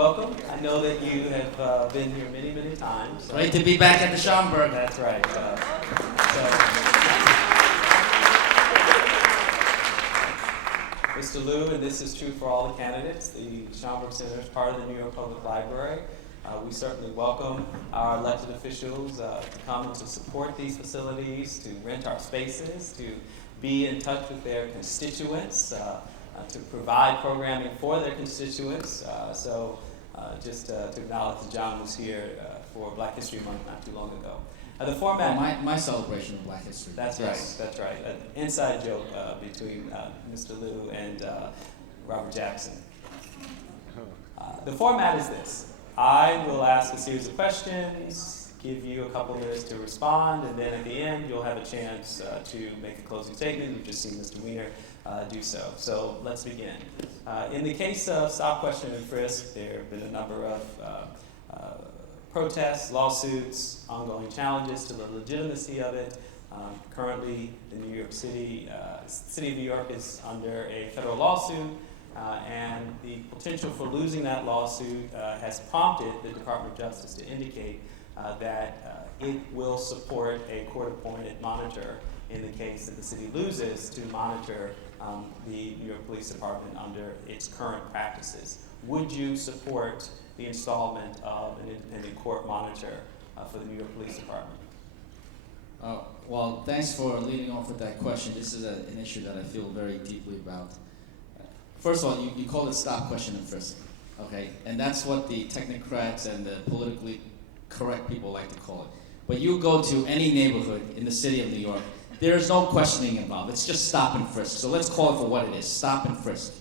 welcome. I know that you have been here many, many times. Great to be back at the Schomburg. That's right. Mr. Liu, and this is true for all the candidates, the Schomburg Center is part of the New York Public Library. We certainly welcome our elected officials to come and to support these facilities, to rent our spaces, to be in touch with their constituents, to provide programming for their constituents. Just to acknowledge that John was here for Black History Month not too long ago. The format. My celebration of Black History. That's yes. right. That's right. An inside joke between Mr. Liu and Robert Jackson. The format is this: I will ask a series of questions, give you a couple minutes to respond, and then at the end you'll have a chance to make a closing statement. You've just seen Mr. Weiner do so. So let's begin. In the case of stop, question, and frisk, there have been a number of protests, lawsuits, ongoing challenges to the legitimacy of it. Currently, the New York City of New York is under a federal lawsuit, and the potential for losing that lawsuit has prompted the Department of Justice to indicate that it will support a court-appointed monitor in the case that the city loses to monitor the New York Police Department under its current practices. Would you support the installment of an independent court monitor for the New York Police Department? Well, thanks for leading off with that question. This is an issue that I feel very deeply about. First of all, you call it stop, question, and frisk, okay? And that's what the technocrats and the politically correct people like to call it. But you go to any neighborhood in the city of New York, there's no questioning involved. It's just stop and frisk. So let's call it for what it is, stop and frisk.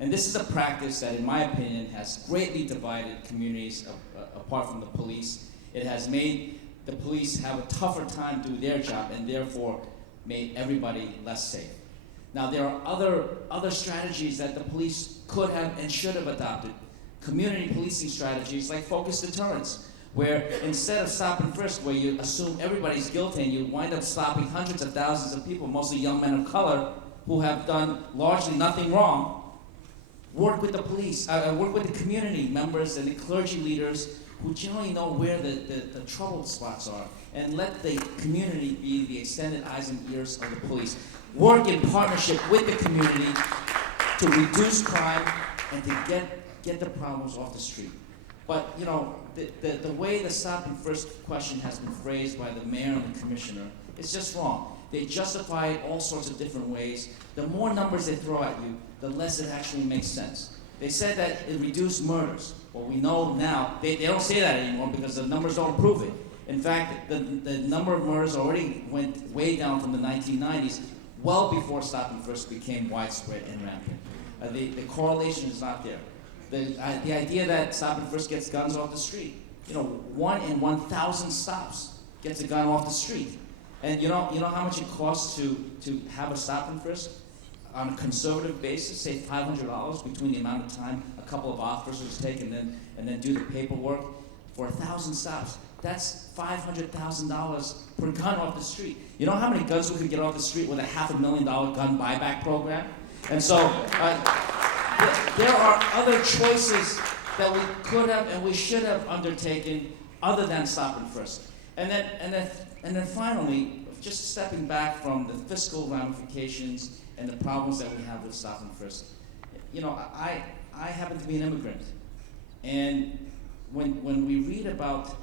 And this is a practice that, in my opinion, has greatly divided communities apart from the police. It has made the police have a tougher time doing their job and therefore made everybody less safe. Now, there are other strategies that the police could have and should have adopted. Community policing strategies like focused deterrence, where instead of stop and frisk, where you assume everybody's guilty and you wind up stopping hundreds of thousands of people, mostly young men of color, who have done largely nothing wrong, work with the police, work with the community members and the clergy leaders who generally know where the troubled spots are, and let the community be the extended eyes and ears of the police. Work in partnership with the community to reduce crime and to get the problems off the street. But you know, the way the stop and frisk question has been phrased by the mayor and the commissioner is just wrong. They justify it all sorts of different ways. The more numbers they throw at you, the less it actually makes sense. They said that it reduced murders. Well, we know now, they don't say that anymore because the numbers don't prove it. In fact, the number of murders already went way down from the 1990s, well before stop and frisk became widespread and rampant. The correlation is not there. The idea that stop and frisk gets guns off the street. You know, 1 in 1,000 stops gets a gun off the street. And you know how much it costs to have a stop and frisk? On a conservative basis, say $500 between the amount of time a couple of officers take and then do the paperwork for 1,000 stops. That's $500,000 per gun off the street. You know how many guns we could get off the street with a $500,000 gun buyback program? And so there are other choices that we could have and we should have undertaken other than stop and frisk. And then finally, just stepping back from the fiscal ramifications and the problems that we have with stop and frisk. You know, I happen to be an immigrant. And when we read about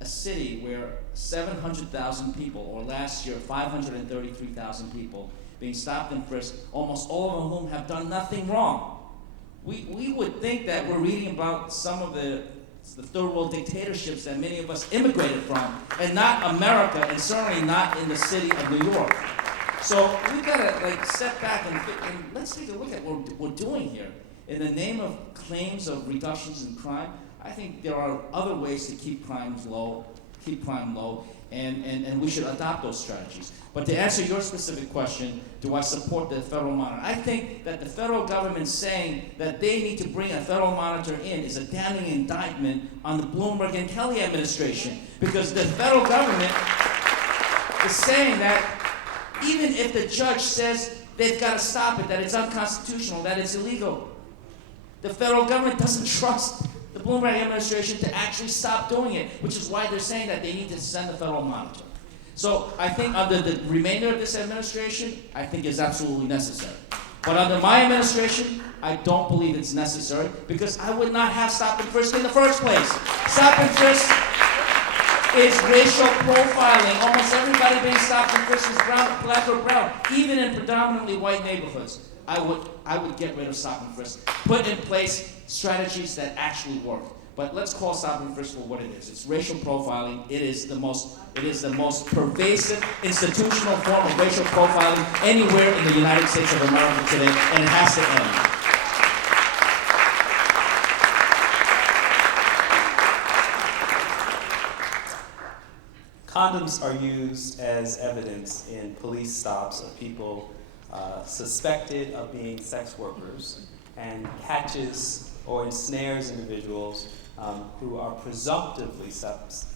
a city where 700,000 people, or last year 533,000 people, being stopped and frisked, almost all of whom have done nothing wrong, we would think that we're reading about some of the third world dictatorships that many of us immigrated from, and not America, and certainly not in the city of New York. So we've got to step back and let's take a look at what we're doing here. In the name of claims of reductions in crime, I think there are other ways to keep crime low, and we should adopt those strategies. But to answer your specific question, do I support the federal monitor? I think that the federal government saying that they need to bring a federal monitor in is a damning indictment on the Bloomberg and Kelly administration, because the federal government is saying that even if the judge says they've got to stop it, that it's unconstitutional, that it's illegal, the federal government doesn't trust the Bloomberg administration to actually stop doing it, which is why they're saying that they need to send a federal monitor. So I think under the remainder of this administration, I think it's absolutely necessary. But under my administration, I don't believe it's necessary because I would not have stop and frisk in the first place. Stop and frisk is racial profiling. Almost everybody being stopped and frisked is brown, black or brown, even in predominantly white neighborhoods. I would get rid of stop and frisk. Put in place strategies that actually work. But let's call stop and frisk for what it is. It's racial profiling. It is the most pervasive institutional form of racial profiling anywhere in the United States of America today, and it has to end. Condoms are used as evidence in police stops of people suspected of being sex workers, and catches or ensnares individuals who are presumptively sex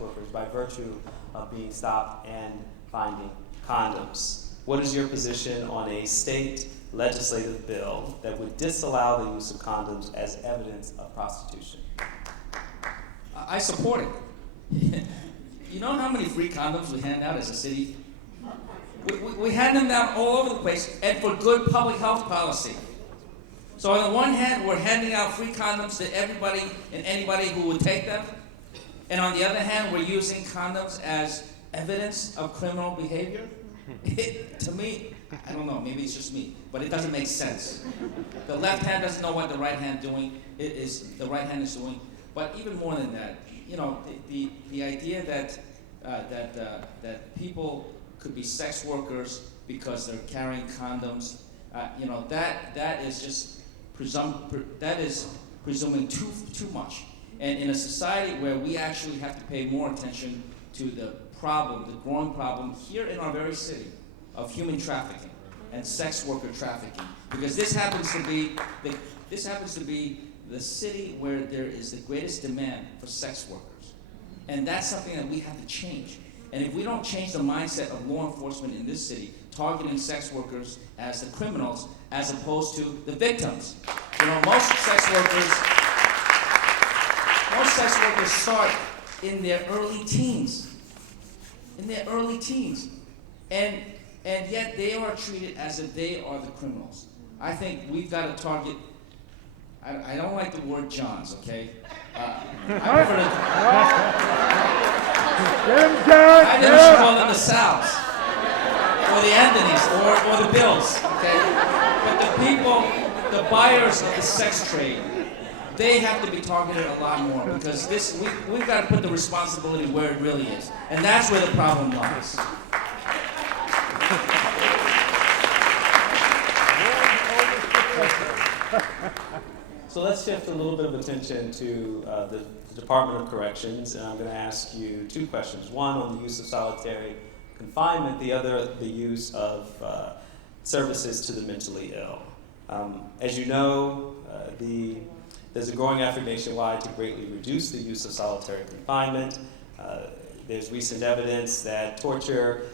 workers by virtue of being stopped and finding condoms. What is your position on a state legislative bill that would disallow the use of condoms as evidence of prostitution? I support it. You know how many free condoms we hand out as a city? We hand them out all over the place, and for good public health policy. So on the one hand, we're handing out free condoms to everybody and anybody who would take them. And on the other hand, we're using condoms as evidence of criminal behavior. To me, I don't know, maybe it's just me, but it doesn't make sense. The left hand doesn't know what the right hand the right hand is doing. But even more than that, you know, the idea that people could be sex workers because they're carrying condoms, you know, that is just presuming too much. And in a society where we actually have to pay more attention to the growing problem here in our very city of human trafficking and sex worker trafficking, because this happens to be the city where there is the greatest demand for sex workers. And that's something that we have to change. And if we don't change the mindset of law enforcement in this city, targeting sex workers as the criminals as opposed to the victims. You know, most sex workers start in their early teens. And yet they are treated as if they are the criminals. I think we've got to target, I don't like the word Johns, okay? I think we should call them the Sal's, or the Anthonys, or the Bills, okay? But the people, the buyers of the sex trade, they have to be targeted a lot more, because we've got to put the responsibility where it really is. And that's where the problem lies. So let's shift a little bit of attention to the Department of Corrections, and I'm going to ask you two questions. One on the use of solitary confinement, the other the use of services to the mentally ill. As you know, there's a growing effort nationwide to greatly reduce the use of solitary confinement. There's recent evidence that torture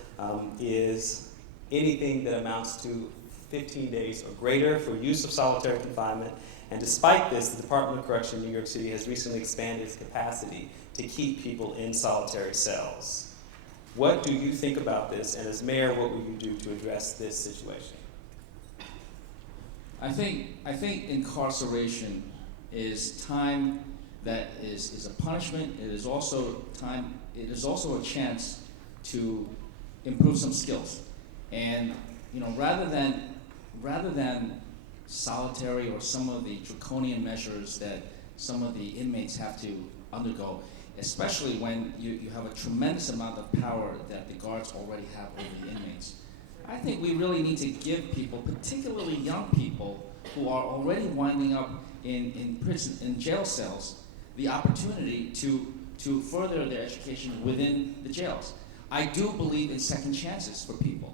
is anything that amounts to 15 days or greater for use of solitary confinement. And despite this, the Department of Correction in New York City has recently expanded its capacity to keep people in solitary cells. What do you think about this? And as mayor, what will you do to address this situation? I think incarceration is time that is a punishment. It is also time. It is also a chance to improve some skills. And you know, rather than solitary or some of the draconian measures that some of the inmates have to undergo, especially when you have a tremendous amount of power that the guards already have over the inmates. I think we really need to give people, particularly young people who are already winding up in prison, in jail cells, the opportunity to further their education within the jails. I do believe in second chances for people.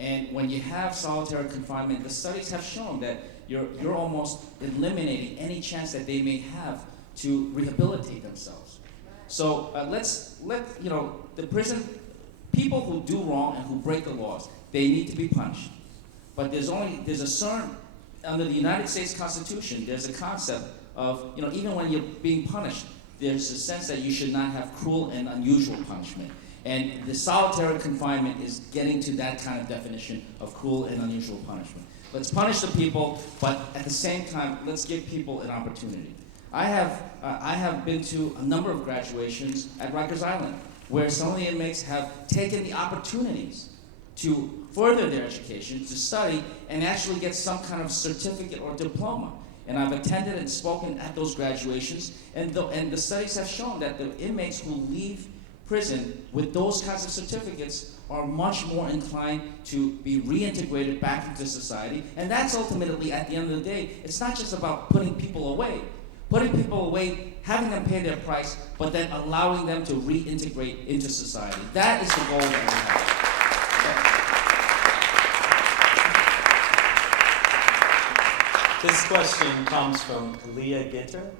And when you have solitary confinement, the studies have shown that you're almost eliminating any chance that they may have to rehabilitate themselves. So the prison, people who do wrong and who break the laws, they need to be punished. But there's a certain, under the United States Constitution, there's a concept of, even when you're being punished, there's a sense that you should not have cruel and unusual punishment. And the solitary confinement is getting to that kind of definition of cruel and unusual punishment. Let's punish the people, but at the same time, let's give people an opportunity. I have been to a number of graduations at Rikers Island, where some of the inmates have taken the opportunities to further their education, to study, and actually get some kind of certificate or diploma. And I've attended and spoken at those graduations, and the studies have shown that the inmates who leave prison with those kinds of certificates are much more inclined to be reintegrated back into society. And that's ultimately, at the end of the day, it's not just about putting people away. Putting people away, having them pay their price, but then allowing them to reintegrate into society. That is the goal that we have. This question comes from Leah Ginter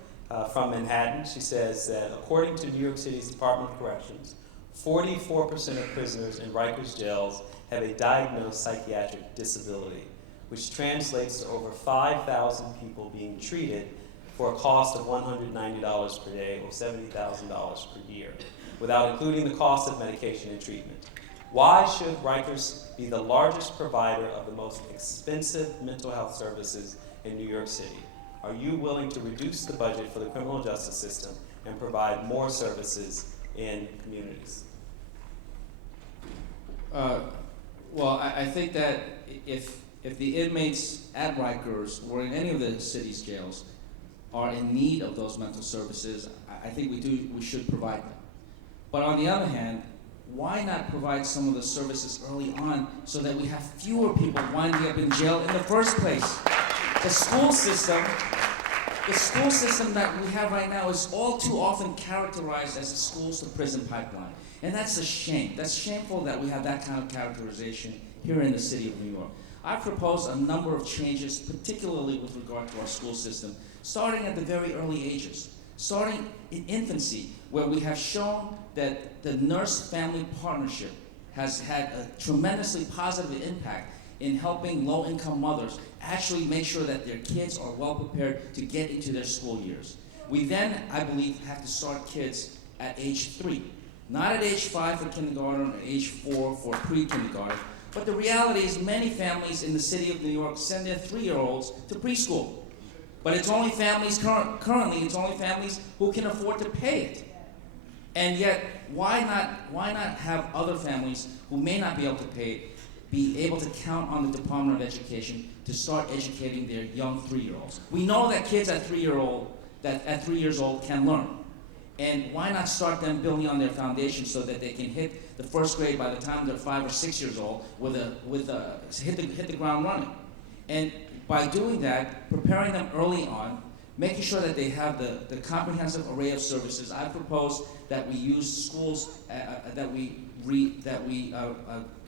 from Manhattan. She says that according to New York City's Department of Corrections, 44% of prisoners in Rikers jails have a diagnosed psychiatric disability, which translates to over 5,000 people being treated for a cost of $190 per day or $70,000 per year, without including the cost of medication and treatment. Why should Rikers be the largest provider of the most expensive mental health services in New York City? Are you willing to reduce the budget for the criminal justice system and provide more services in communities? Well, I think that if the inmates at Rikers or in any of the city's jails are in need of those mental services, I think we should provide them. But on the other hand, why not provide some of the services early on so that we have fewer people winding up in jail in the first place? The school system that we have right now is all too often characterized as a schools to prison pipeline. And that's a shame. That's shameful that we have that kind of characterization here in the city of New York. I've proposed a number of changes, particularly with regard to our school system, starting at the very early ages, starting in infancy, where we have shown that the nurse-family partnership has had a tremendously positive impact in helping low-income mothers actually make sure that their kids are well prepared to get into their school years. We then, I believe, have to start kids at age 3. Not at age 5 for kindergarten or age 4 for pre-kindergarten, but the reality is many families in the city of New York send their 3-year-olds to preschool. But it's only families, currently it's only families who can afford to pay it. And yet, why not have other families who may not be able to pay it be able to count on the Department of Education to start educating their young 3-year-olds? We know that kids at 3 years old can learn. And why not start them building on their foundation so that they can hit the first grade by the time they're 5 or 6 years old hit the ground running? And by doing that, preparing them early on, making sure that they have the comprehensive array of services, I propose that we use schools, that we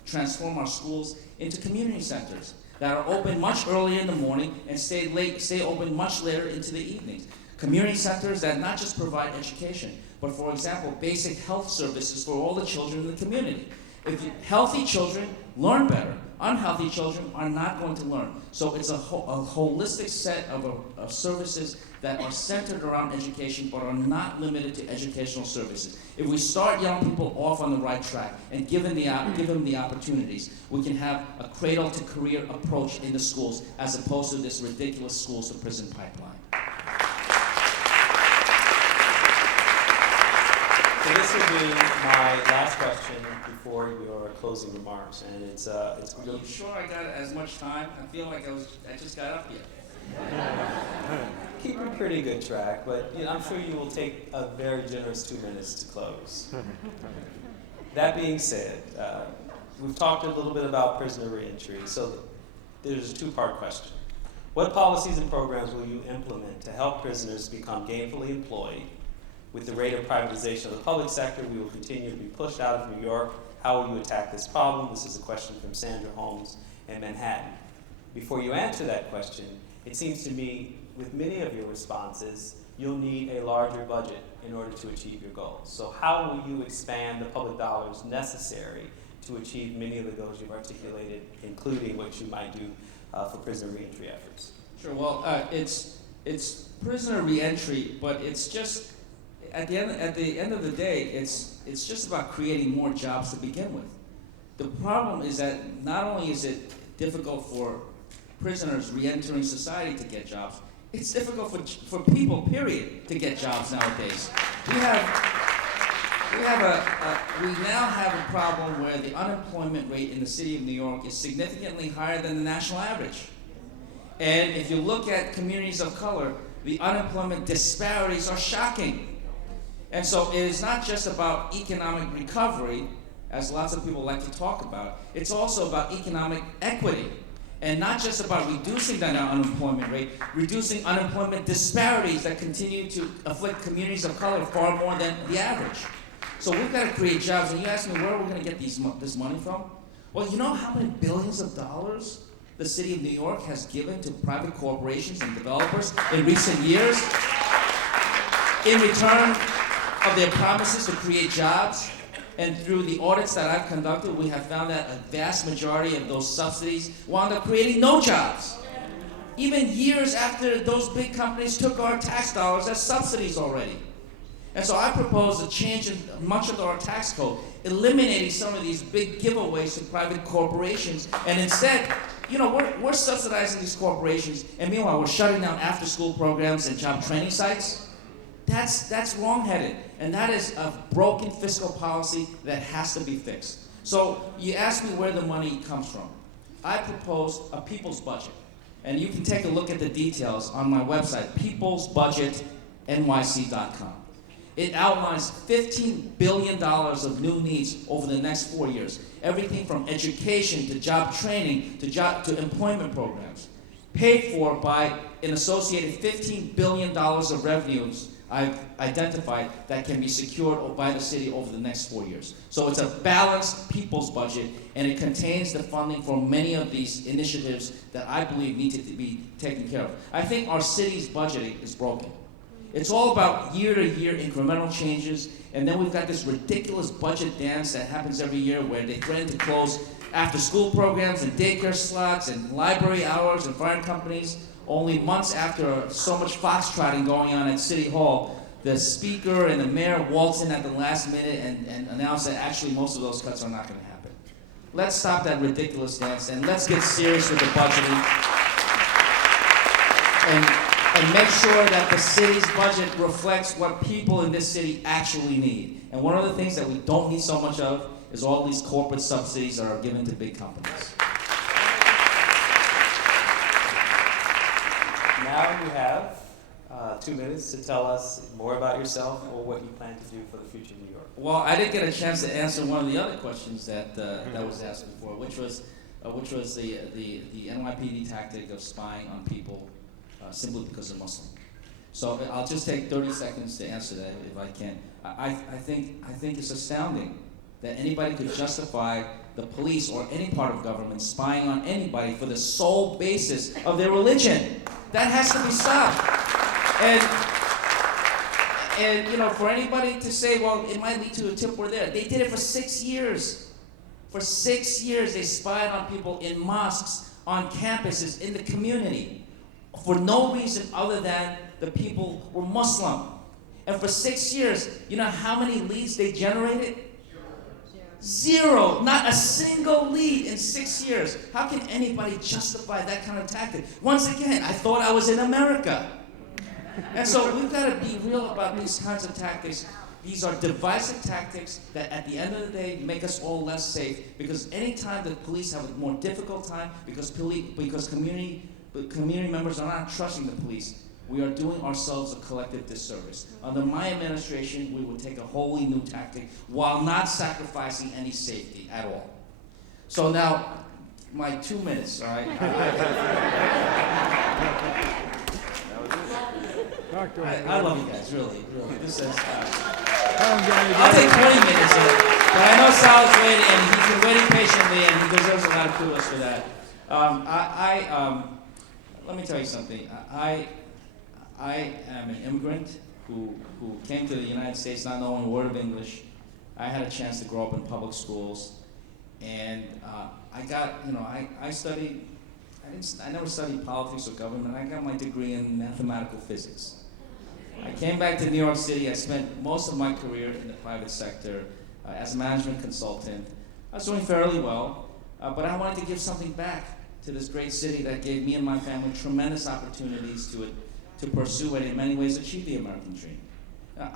transform our schools into community centers that are open much earlier in the morning and stay open much later into the evenings. Community centers that not just provide education, but for example, basic health services for all the children in the community. Healthy children learn better. Unhealthy children are not going to learn. So it's a holistic set of services that are centered around education but are not limited to educational services. If we start young people off on the right track and give them the opportunities, we can have a cradle-to-career approach in the schools as opposed to this ridiculous schools-to-prison pipeline. So this will be my last question before your closing remarks, and it's. Are you sure I got as much time? I feel like I just got up here. Keep a pretty good track, but I'm sure you will take a very generous 2 minutes to close. That being said, we've talked a little bit about prisoner reentry, so there's a 2-part question. What policies and programs will you implement to help prisoners become gainfully employed? With the rate of privatization of the public sector, we will continue to be pushed out of New York. How will you attack this problem? This is a question from Sandra Holmes in Manhattan. Before you answer that question, it seems to me with many of your responses, you'll need a larger budget in order to achieve your goals. So how will you expand the public dollars necessary to achieve many of the goals you've articulated, including what you might do for prisoner reentry efforts? Sure. Well, it's prisoner reentry, but it's just at the end of the day, it's just about creating more jobs to begin with. The problem is that not only is it difficult for prisoners reentering society to get jobs, it's difficult for people, period, to get jobs nowadays. We now have a problem where the unemployment rate in the city of New York is significantly higher than the national average. And if you look at communities of color, the unemployment disparities are shocking. And so it is not just about economic recovery, as lots of people like to talk about, it's also about economic equity. And not just about reducing that unemployment rate, reducing unemployment disparities that continue to afflict communities of color far more than the average. So we've got to create jobs, and you ask me where are we going to get this money from? Well, you know how many billions of dollars the city of New York has given to private corporations and developers in recent years in return of their promises to create jobs? And through the audits that I've conducted, we have found that a vast majority of those subsidies wound up creating no jobs. Even years after those big companies took our tax dollars as subsidies already. And so I propose a change in much of our tax code, eliminating some of these big giveaways to private corporations, and instead, we're subsidizing these corporations, and meanwhile we're shutting down after-school programs and job training sites. That's wrong-headed, and that is a broken fiscal policy that has to be fixed. So you ask me where the money comes from. I propose a people's budget, and you can take a look at the details on my website, peoplesbudgetnyc.com. It outlines $15 billion of new needs over the next 4 years, everything from education to job training to employment programs, paid for by an associated $15 billion of revenues I've identified that can be secured by the city over the next 4 years. So it's a balanced people's budget, and it contains the funding for many of these initiatives that I believe need to be taken care of. I think our city's budgeting is broken. It's all about year-to-year incremental changes, and then we've got this ridiculous budget dance that happens every year where they threaten to close after-school programs and daycare slots and library hours and firing companies. Only months after so much foxtrotting going on at City Hall, the speaker and the mayor waltz in at the last minute and announce that actually most of those cuts are not going to happen. Let's stop that ridiculous dance and let's get serious with the budgeting and make sure that the city's budget reflects what people in this city actually need. And one of the things that we don't need so much of is all these corporate subsidies that are given to big companies. Now you have 2 minutes to tell us more about yourself or what you plan to do for the future of New York. Well, I didn't get a chance to answer one of the other questions that was asked before, which was the NYPD tactic of spying on people simply because they're Muslim. So I'll just take 30 seconds to answer that if I can. I think it's astounding that anybody could justify the police or any part of government spying on anybody for the sole basis of their religion. That has to be stopped. And for anybody to say, well, it might lead to a tip or there, they did it for 6 years. For 6 years, they spied on people in mosques, on campuses, in the community, for no reason other than the people were Muslim. And for 6 years, you know how many leads they generated? Zero, not a single lead in 6 years. How can anybody justify that kind of tactic? Once again, I thought I was in America. And so we've got to be real about these kinds of tactics. These are divisive tactics that at the end of the day make us all less safe, because anytime the police have a more difficult time because community members are not trusting the police, we are doing ourselves a collective disservice. Under my administration, we will take a wholly new tactic while not sacrificing any safety at all. So now, my 2 minutes, all right? I love you guys, really. This is, I'll take 20 minutes, but I know Sal's waiting, and he's been waiting patiently, and he deserves a lot of kudos for that. Let me tell you something. I am an immigrant who came to the United States not knowing a word of English. I had a chance to grow up in public schools, and I studied I never studied politics or government. I got my degree in mathematical physics. I came back to New York City. I spent most of my career in the private sector as a management consultant. I was doing fairly well, but I wanted to give something back to this great city that gave me and my family tremendous opportunities to pursue and in many ways achieve the American dream. Now,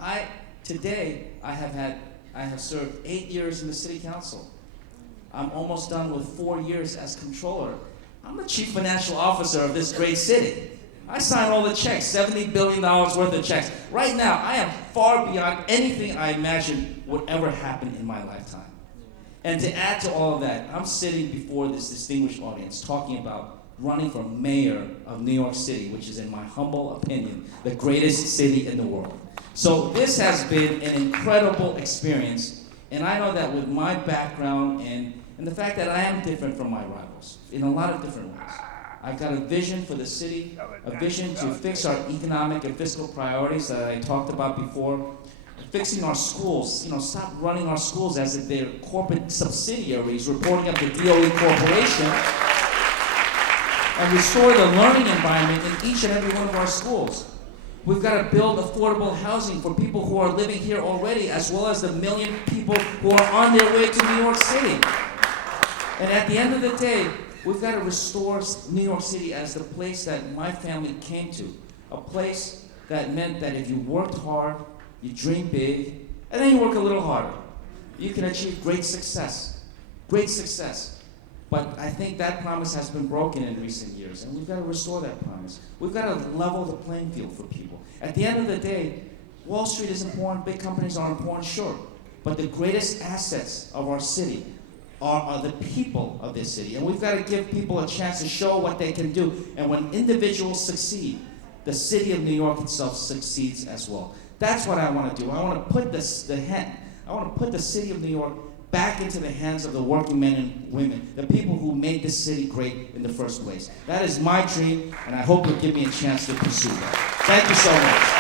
today I have served 8 years in the city council. I'm almost done with 4 years as controller. I'm the chief financial officer of this great city. I sign all the checks, $70 billion worth of checks. Right now, I am far beyond anything I imagined would ever happen in my lifetime. And to add to all of that, I'm sitting before this distinguished audience talking about running for mayor of New York City, which is, in my humble opinion, the greatest city in the world. So this has been an incredible experience, and I know that with my background and the fact that I am different from my rivals in a lot of different ways. I've got a vision for the city, a vision to fix our economic and fiscal priorities that I talked about before, fixing our schools, stop running our schools as if they're corporate subsidiaries reporting up to DOE Corporation, and restore the learning environment in each and every one of our schools. We've got to build affordable housing for people who are living here already, as well as the 1 million people who are on their way to New York City. And at the end of the day, we've got to restore New York City as the place that my family came to, a place that meant that if you worked hard, you dream big, and then you work a little harder, you can achieve great success. Great success. But I think that promise has been broken in recent years, and we've got to restore that promise. We've got to level the playing field for people. At the end of the day, Wall Street is important, big companies are important, sure. But the greatest assets of our city are the people of this city. And we've got to give people a chance to show what they can do. And when individuals succeed, the city of New York itself succeeds as well. That's what I want to do. I want to put the city of New York back into the hands of the working men and women, the people who made this city great in the first place. That is my dream, and I hope you'll give me a chance to pursue that. Thank you so much.